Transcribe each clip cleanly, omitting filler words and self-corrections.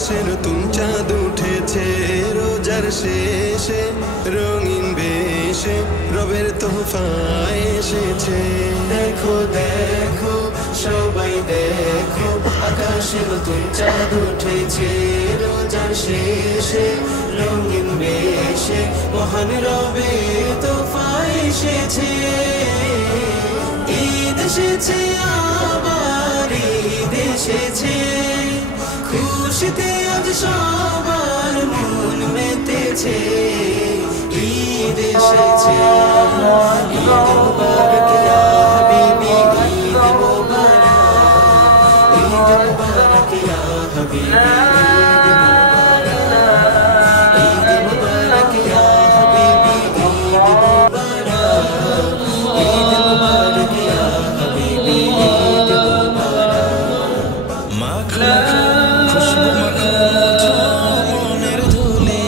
আকাশে নতুন চাঁদ উঠেছে রোজার শেষে রঙিন বেশে রবের তোহফা এসেছে। দেখো দেখো সবাই দেখো আকাশে নতুন চাঁদ উঠেছে রোজার শেষে রঙিন বেশে মহান রবের তোহফা এসেছে। ঈদ এসেছে আবার ঈদ এসেছে খুশিতে আজ সবার মন মেতেছে। ঈদ এসেছে ঈদ মুবারক ইয়া হাবিবি ঈদ মুবারক ঈদ মুবারক ইয়া হাবিবি ঈদ মুবারক ইয়া হাবিবি ঈদ মুবারক ঈদ মুবারক ইয়া হাবিবি ঈদ মুবারক। খুশবু মাখো মনের ধুলি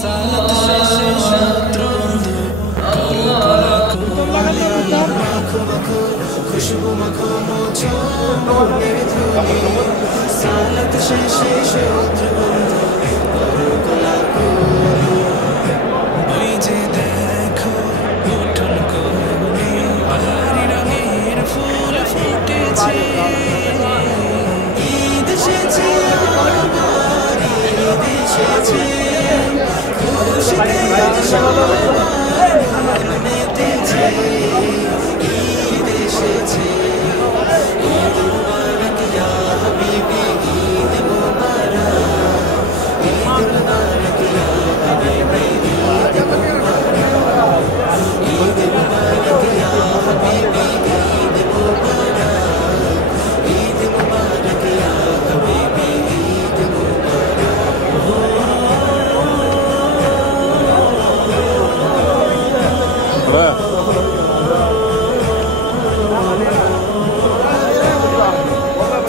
সালাত শেষে শত্রু বন্ধু মাখো মাখো খুশবু মাখো মনের ধুলি সালাত শেষে শত্রু বন্ধু করো কোলাকুলি। ওই যে দেখো উঠোন কোণে বাহারি রঙের ফুল ফুটেছে। ঈদ এসেছে আবার ঈদ এসেছে খুশিতে আজ সবার মন মেতেছে। ঈদ এসেছে ঈদ মুবারক ইয়া হাবিবি ঈদ মুবারক ঈদ মুবারক ইয়া হাবিবি ঈদ মুবারক ঈদ মুবারক ইয়া হাবিবি ঈদ মুবারক ঈদ মুবারক ইয়া হাবিবি ঈদ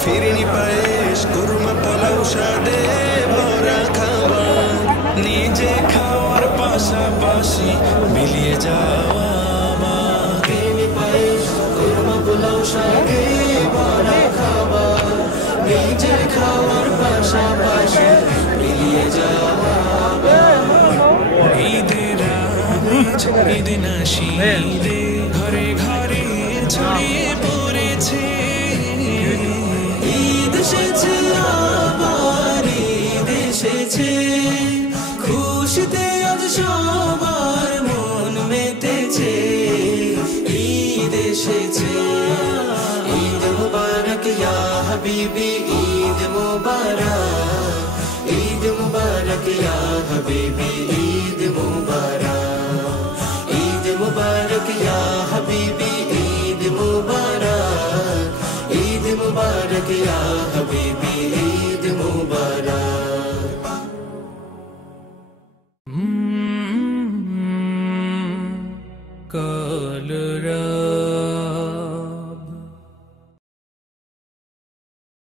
ফিরিনি পায়েস কুরমা পোলাও স্বাদে ভরা খাবার নিজে খাওয়ার পাশাপাশি মিলিয়ে যাওয়া আমার। ফিরিনি পায়েস কুরমা পোলাও স্বাদে ভরা খাবার নিজের খাওয়ার পাশাপাশি মিলিয়ে যাওয়া। ঈদের আমেজ ঈদ নাশিদে ঘরে ঘরে ছড়িয়ে পড়েছে। ঈদ এসেছে আবার ঈদ এসেছে খুশিতে আজ সবার মন মেতেছে। ঈদ এসেছে ঈদ মুবারক ইয়া হাবিবি ঈদ মুবারক